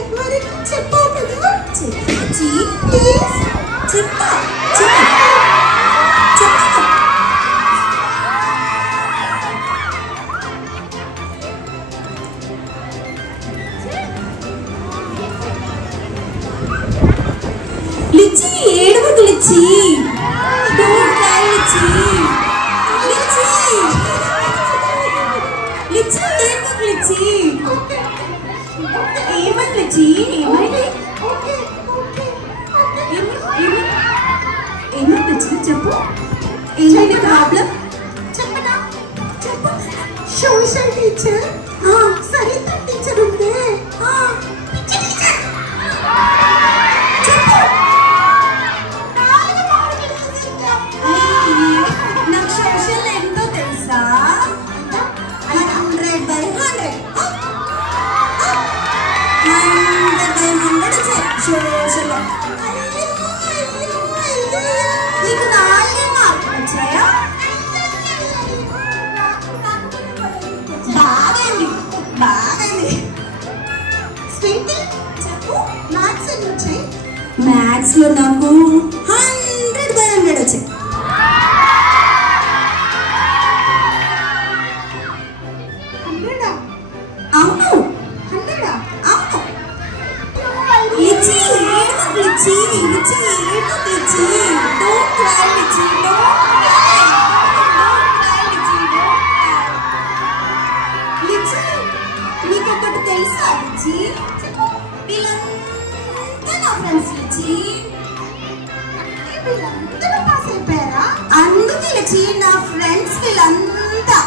ఎవరికి చెప్పావు కదా? చెప్పి ప్లీజ్ చెప్తా చెప్తా చెప్తా. లిచ్చి ఏడవకు లిచ్చి. Don't cry లిచ్చి. లిచ్చి లిచ్చి ఏడవకు లిచ్చి. ఏమైంది లిచ్చి? ఏమైంది? ఏమైంది లిచ్చి? చెప్పు. ఏమైంది ప్రాబ్లం? చెప్పనా? చెప్పు. సోషల్ టీచర్ సరిత టీచర్ ఉందే. నాకు సోషల్ ఎంతో తెలుసా? 100/100 సోషల్. నీకు 4 మార్కులు వచ్చాయా? బాగండి బాగండి. స్వీటీ చెప్పు, మ్యాథ్స్ ఎన్ని వచ్చాయి? మ్యాథ్స్ లో నాకు 100/100 వచ్చాయి. అవును 100. అవును. లిచ్చి ఏడవకు లిచ్చి. లిచ్చి ఏడవకు లిచ్చి. Don't cry లిచ్చి. లిచ్చి నీకు ఒకటి తెలుసా లిచ్చి? వీళ్ళంతా నా ఫ్రెండ్స్ లిచ్చి. వీళ్ళందరూ పాస్ అయిపోయారా? అందుకే లిచ్చి నా ఫ్రెండ్స్ వీళ్ళంతా.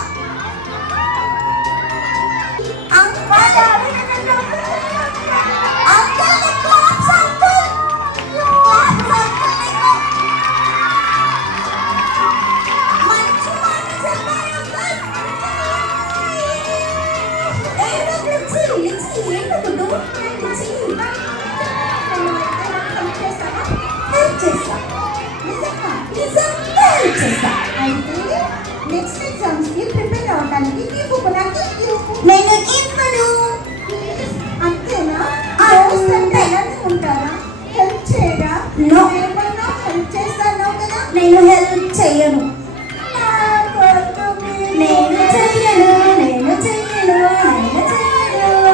నెక్స్ట్ ఎగ్జామ్స్ కి ప్రిపేర్ అవడానికి నేను ఇవ్వను. అంతేనా? ఉంటారా? హెల్ప్ చేయరా? ఏమన్నా హెల్ప్ చేస్తాను కదా. నేను హెల్ప్ చెయ్యను. నేను చెయ్యను. నేను చెయ్యను. నేను చెయ్యను.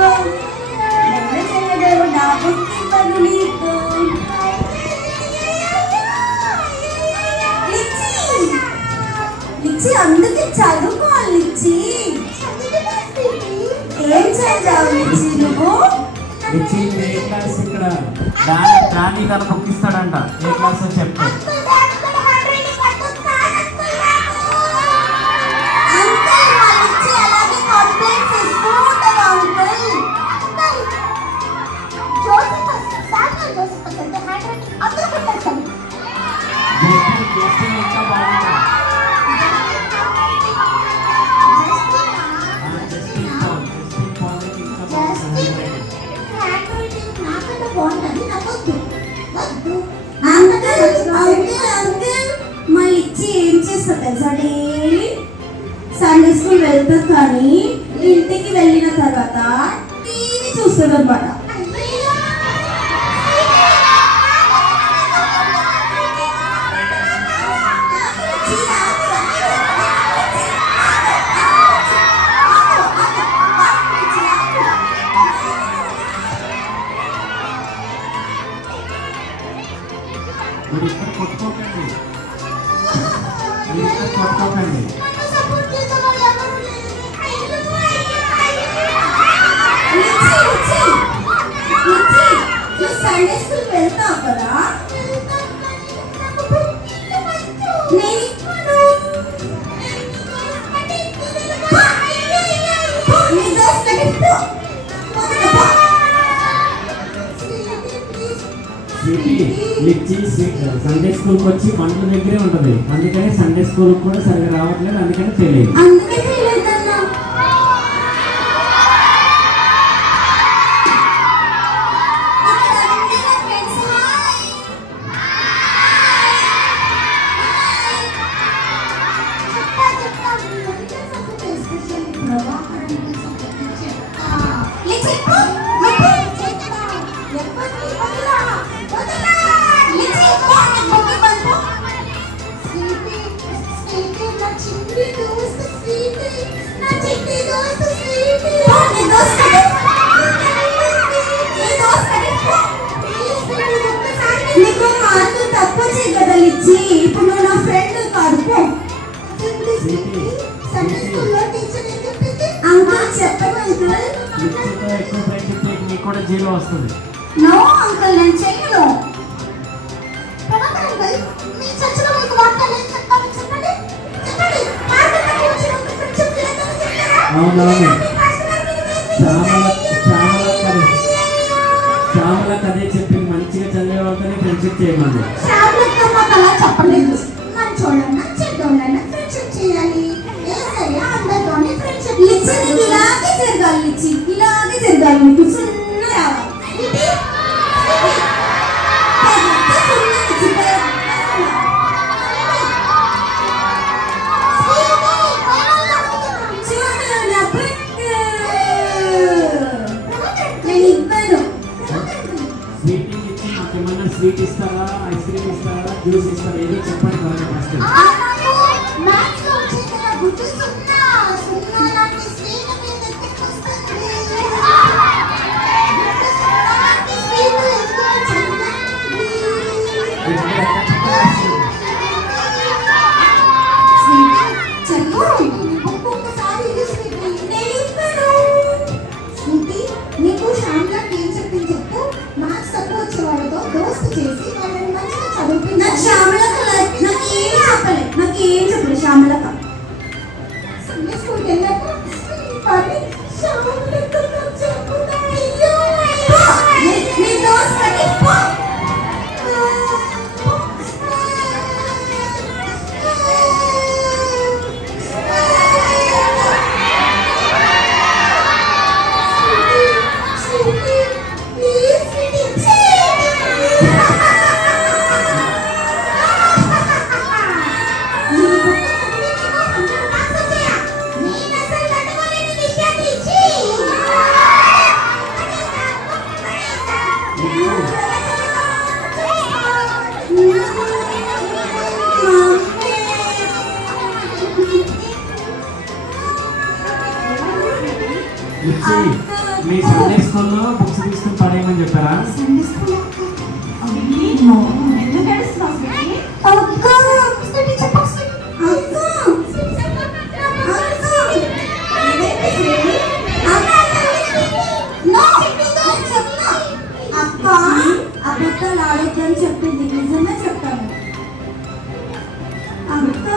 నేను చెయ్యను. నా బుద్ధి పని నీకు. లిచ్చి అందుకే చదువుకోవాలి లిచ్చి. ఏం చదివావు లిచ్చి నువ్వు? లిచ్చి ఏ క్లాస్? ఇక్కడ దాన్ని తన బుక్ ఇస్తాడంట. ఏ క్లాస్ చెప్తా. మా లిచ్చి ఏం చేస్తా తెలుసా? డైలీ సండే స్కూల్ వెళ్తా కానీ ఇంటికి వెళ్ళిన తర్వాత టీవీ చూస్తుంది అనమాట. కొట్టుకోకండి. కొట్టుకోకండి. సండే స్కూల్ వెళ్తావు కదా? నేను లిచ్చి సండే స్కూల్కి వచ్చి మంటల దగ్గరే ఉంటుంది. అందుకని సండే స్కూల్ కూడా సరిగా రావట్లేదు. అందుకని తెలియదు. Let's ఇప్పుడు నువ్వు నా ఫ్రెండ్ కాదు పో. సండే స్కూల్లో టీచర్ ఏం చెప్పింది? అంకుల్ చెప్పండి అంకుల్. లిప్చితో ఎక్కువ ఫ్రెండ్షిప్ చేసి నీకు కూడా 0 వస్తుంది. నో అంకుల్ నేను చేయను. ప్రభాకర్ అంకుల్ మీ చర్చలో మీకు వార్తలు ఏం చెప్తారో చెప్పండి. చెప్పండి. మార్కెట్లోకి వచ్చినంత ఫ్రెండ్షిప్ లేదని చెప్తారా? అవునవును. శ్యామల కదే చెప్పి మంచిగా చదివే వాళ్ళతోనే ఫ్రెండ్షిప్ చేయమని. శ్యామలతో మాకు అలా చెప్పలేదు. మంచోళ్ళన్నా చెడ్డోళ్ళన్నా ఫ్రెండ్షిప్ చేయాలి. ఏసయ్య అందరితోనే ఫ్రెండ్షిప్ లిచ్చి ఇలాగే జరగాలి. లిచ్చి ఇలాగే జరగాలి. నీకు సున్నా రావాలి. ఇది స్వీట్ ఇచ్చి మాకేమన్నా స్వీట్ ఇస్తారా, ఐస్ క్రీమ్ ఇస్తారా, జ్యూస్ ఇస్తారా, ఏదో చెప్పండి త్వరగా ఫస్ట్. మ్యాథ్స్ లో వచ్చే కదా గుర్తు సున్నా సున్నా లాంటి స్క్రీన్ మీద ఎత్తుకొస్తుంది. స్క్రీన్ నీకు శ్యామ్లా ఏం చెప్పింది చెప్పు. మ్యాథ్స్ తక్కువ వచ్చేవాళ్ళతో దోస్తు చేసి వాళ్ళని మంచిగా చదువుతుంది. నాకు శ్యామలక నాకు ఏం చెప్పలే. నాకు ఏం చెప్పలే శ్యామలక. సండే స్కూల్కి వెళ్ళాక కానీ శ్యామలతో నాకు చెప్పుతా. అయ్యో నీ దోస్త్ కట్టి పో. లిచ్చి, మీ సండే స్కూల్లో బుక్స్ తీసుకుని పడేయమని చెప్పారా? అక్క అబద్ధాలు ఆడొద్దని చెప్పింది. నిజమే చెప్తాను. అక్క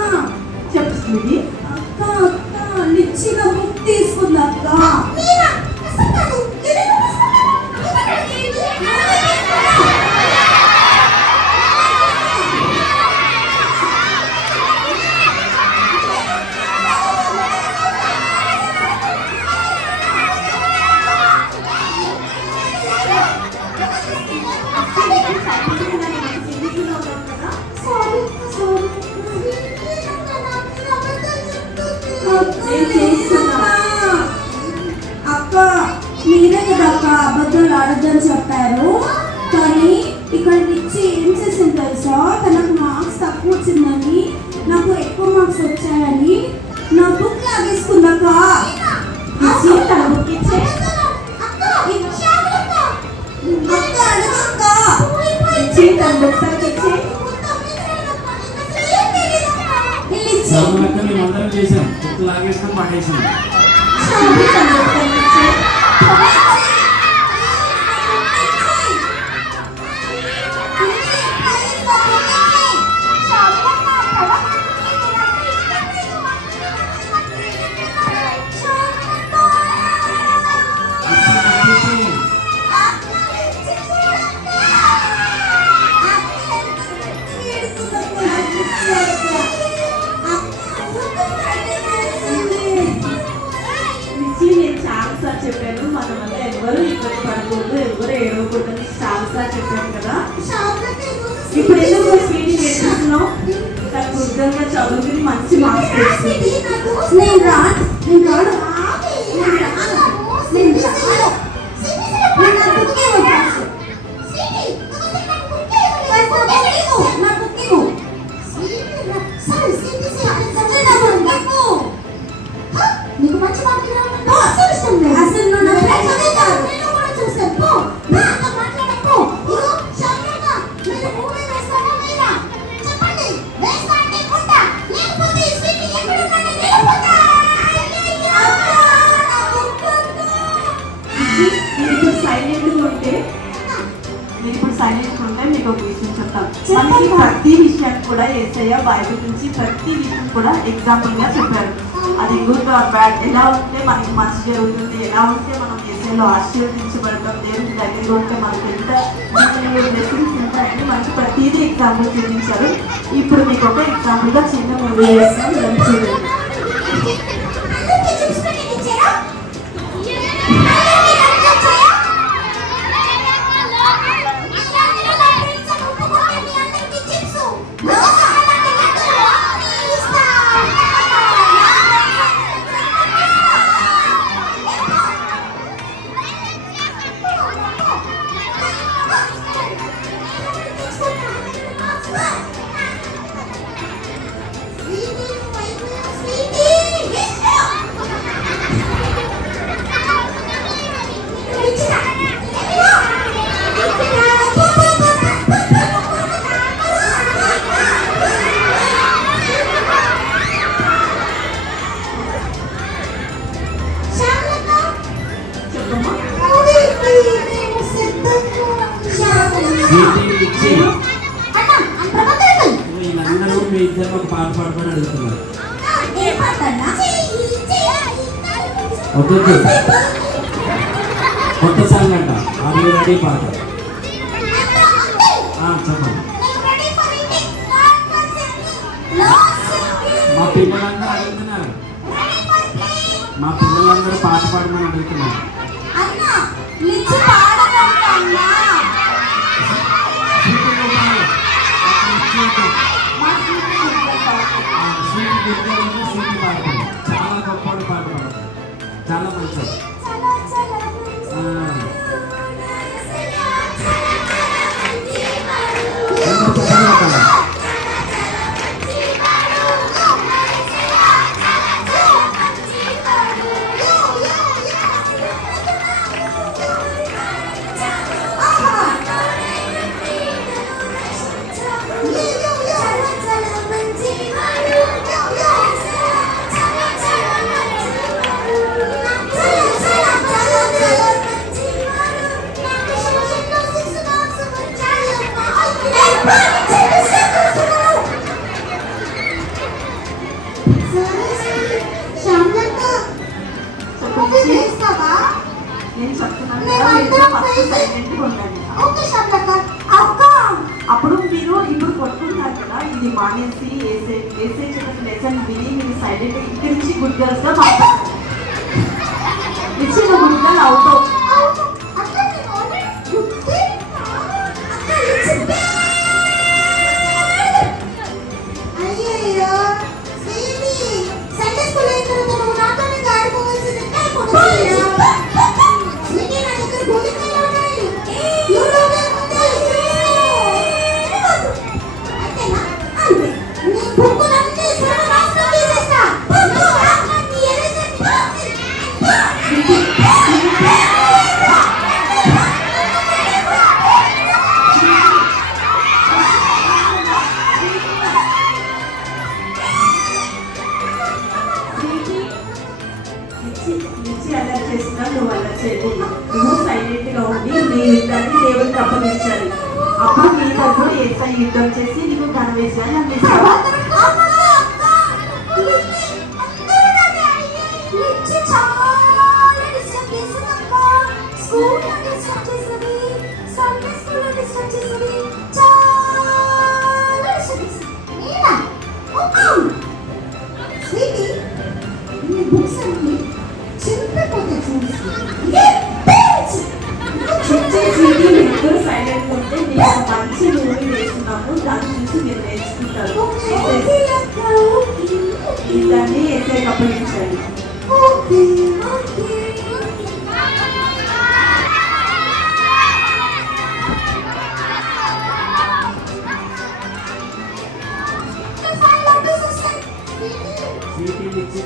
చెప్తుంది. అక్క అక్క లిచ్చిన బుక్ తీసుకుంది అక్క. అక్క మీరే కదా అక్క అబద్ధాలు ఆడొద్దని చెప్పారు. కానీ ఇక్కడ ఇచ్చి ఏం చేసింది తెలుసా? తనకు మార్క్స్ తక్కువ వచ్చిందని, నాకు ఎక్కువ మార్క్స్ వచ్చాయని నా బుక్ లాగేసుకుందాక. తన బుక్ ఇచ్చే అక్క అడగక్క. ఇచ్చి తన బుక్ తనకి ఇచ్చే శ్యామలక్క మేమందరం చేసాం. బుక్ లాగేసుకొని పడేసాం. తన బుక్ తనకి ఇచ్చే నేను చాలాసార్లు చెప్పాను, మన వల్ల ఎవరు ఇబ్బంది పడకూడదు, ఎవరు ఏడవకూడదు అని చాలాసార్లు చెప్పాను కదా. ఇప్పుడు ఎందుకు స్వీట్ నేర్చుకున్నావు? తనకు ఉద్యోగంగా చదువుకుని మంచి మార్క్స్ తెచ్చుకుంది. నేను రాను. నేను రాను. నేను రాను. నేను నా బుక్ ఇవ్వు. నా బుక్ ఇవ్వు. నీకు మంచి మార్కులు అసలు నువ్వు నా ఫ్రెండ్ కాదు. నేను కూడా చూస్తాను. పో నాతో మాట్లాడకు. ఇగో శ్యామలక్క మీరు మూవీ వేస్తారా లేదా చెప్పండి. ఓకే మీరు ఇప్పుడు సైలెంట్ ఉంటే మీకు ఒక విషయం చెప్తాను. మనకి ప్రతి విషయాన్ని కూడా యేసయ్య బైబిల్ నుంచి ప్రతి విషయం కూడా ఎగ్జాంపుల్గా చెప్పారు. అది గుడ్ ఆర్ బ్యాడ్, ఎలా ఉంటే మనకి మంచి జరుగుతుంది, ఎలా ఉంటే మనం యేసయ్యలో ఆశీర్వదించబడతాం, దేవుని దగ్గర ఉంటే మనకి ఎంత బ్లెస్సింగ్స్ ఉంటాయంటే మనకి ప్రతిదీ ఎగ్జాంపుల్ చూపించారు. ఇప్పుడు మీకు ఒక ఎగ్జాంపుల్గా చిన్న మూవీ వేస్తాం, చూడండి. వీళ్ళందరూ మీ ఇద్దరు ఒక పాట పాడుకొని అడుగుతున్నారు. ఓకే కొత్త సాంగ్ అంట, అది రెడీ పాట చెప్పండి. మా పిల్లలందరూ అడుగుతున్నారు, మా పిల్లలందరూ పాట పాడమని అడుగుతున్నారు. చాలా గొప్పవాడు పాట పాడతాడు, చాలా మంచివాడు. అప్పుడు మీరు ఇప్పుడు కొట్టుకుంటున్నారు కదా, ఇది మానేసి ఏసే చెప్పిన లెసన్ విని మీరు సైలెంట్ ఇక్కడి నుంచి గుడ్ గర్ల్స్ గా మాట్లాడారు. ఇచ్చిన గుడ్ గర్ల్ అవుట్ నువ్వు సైలెంట్ గా ఉండి నీ యుద్ధాన్ని దేవుడికి అప్పగించాలి. అప్పుడు నీ తరఫున ఏసై యుద్ధం చేసి నీకు ఘనవేశాన్ని అందిస్తావా? సైలెంట్ ఉంటే నేను మంచి మూవీ వేస్తున్నాము, దాని నుంచి మీరు నేర్చుకుంటారు. దాన్ని ఏసై అప్పగించాలి.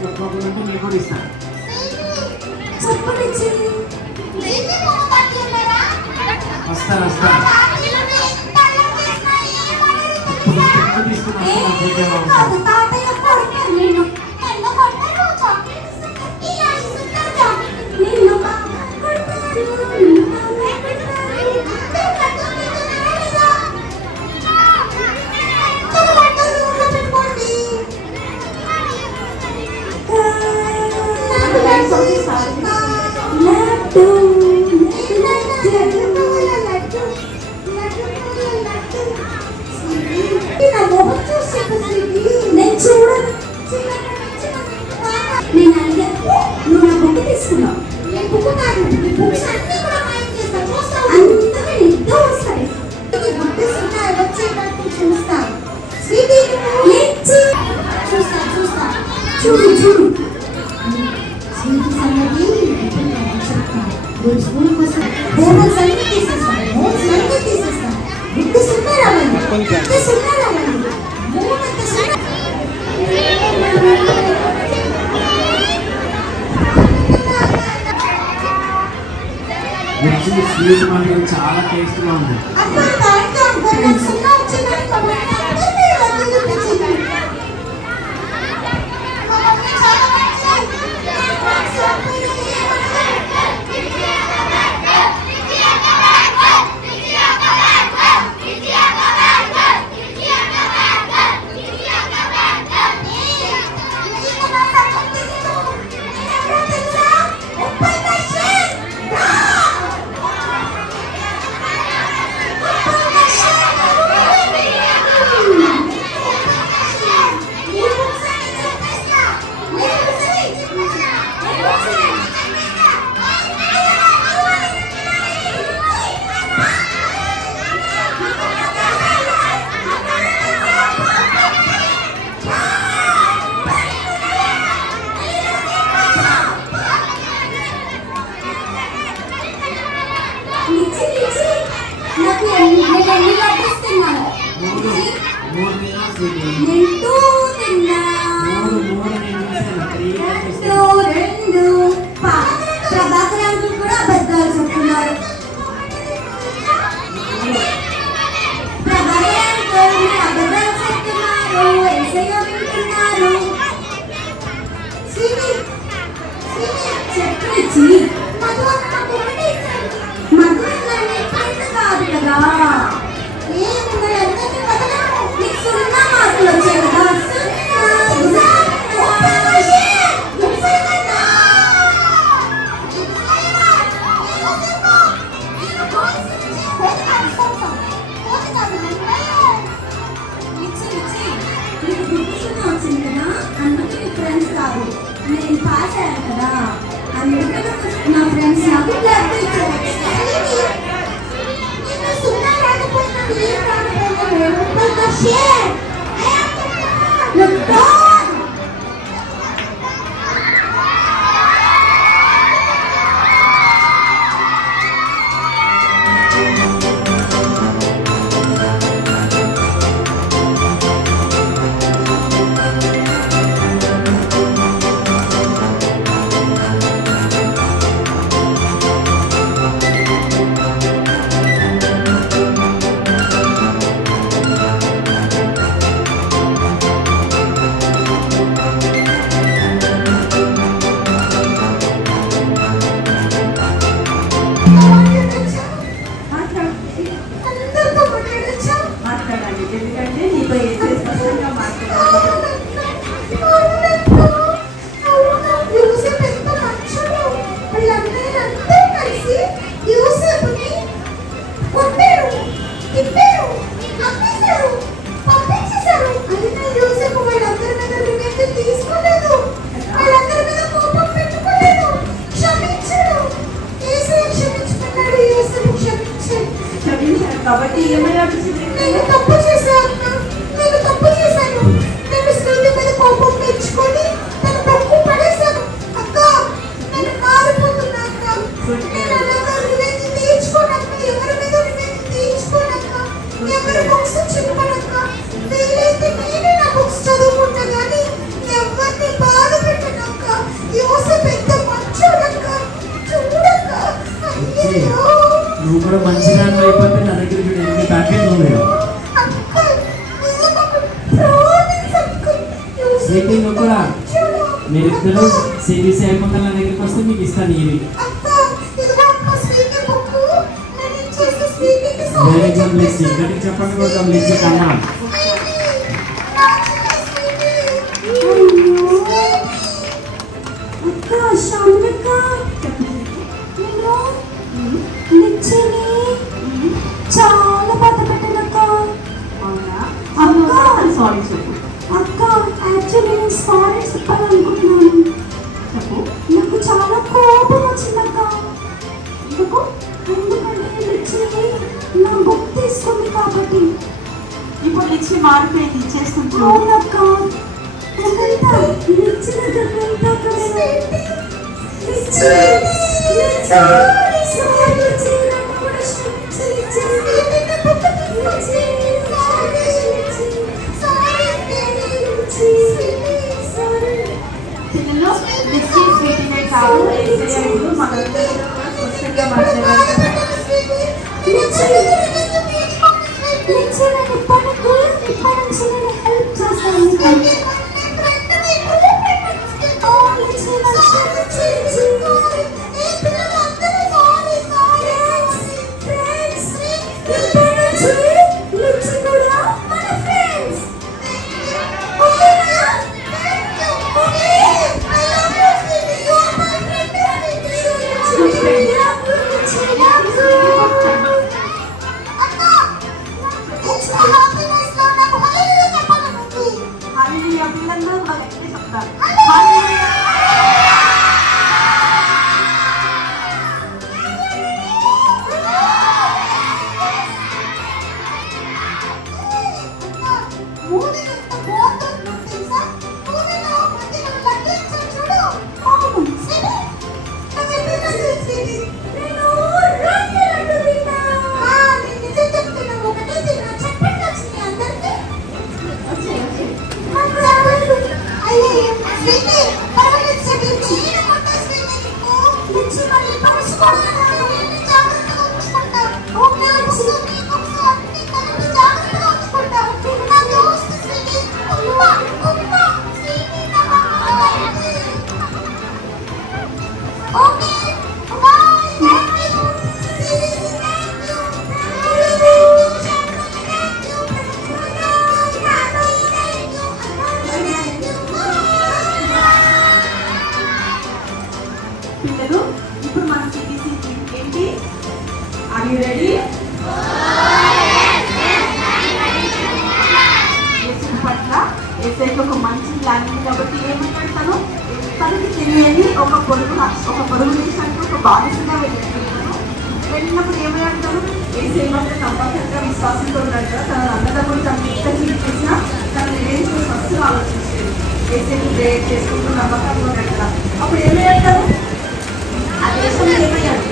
ఒక్కొక్కరుంటే మీకు కూడా ఇస్తాను. వస్తారు స్వీట్ మాత్రం చాలా టేస్ట్గా ఉంది. కాబట్టి ఏమైనా నువ్వు కూడా మంచిగా అయిపోతే నా దగ్గర చూడు ఎన్ని ప్యాకేజ్ ఉన్నాయో. స్వీటీ నువ్వు కూడా మీరిద్దరు సిబిసి అయిపోతే నా దగ్గరికి వస్తే మీకు ఇస్తాను ఇవి. Very good Blessy. గట్టిగా చెప్పండి కూడా బ్లెస్సీ కన్నా. చాలా బాధ పెట్టానక్క. సారీ చెప్పు అక్క. యాక్చువల్లీ నేను సారీ చెప్పాలనుకుంటున్నాను. నాకు చాలా కోపం వచ్చిందక్క. ఎందుకంటే లిచ్చి నా బుక్ తీసుకుంది కాబట్టి. ఇప్పుడు లిచ్చి మారిపోయింది ఇచ్చేస్తుంది. అవునక్క. లిచ్చి దగ్గర పిల్లలు లిచ్చి స్వీటీనే కాదు మనందరూ స్పష్టంగా మాట్లాడారు. వెళ్ళి ఒక పొరుగు దేశానికి ఒక బానిసగా వెళ్ళినప్పుడు ఏమయ్యాడు? ఏసై మాత్రం నమ్మకంగా విశ్వాసంతో ఉన్నాడు కదా. తన అన్నదమ్ముడు తను ఎంత కీప్ చేసినా తను నిర్ణయించుకుని ఫస్ట్ ఆలోచించేది. ఏసైని ప్రేయర్ చేసుకుంటూ నమ్మకంగా ఉన్నాడు కదా. అప్పుడు ఏమయ్యాడు? ఆ దేశంలో ఏమయ్యాడు?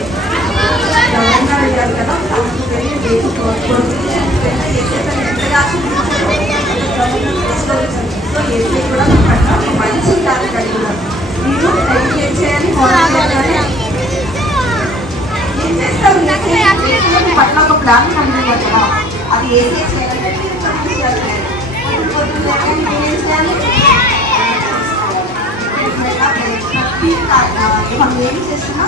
గవర్నగా అయ్యాడు కదా. తనకు వెళ్ళి దేశం ఏసై తను ఎంతగా సో ఏసై కూడా ఒక మంచి దాన్ని కలిగినారు. మీరు ఏం చేయాలి? ఏం చేస్తారు? పట్ల ఒక ప్లాన్ కలిగి కదా, అది ఏసీ చేయాలంటే మనం ఏం చేస్తున్నా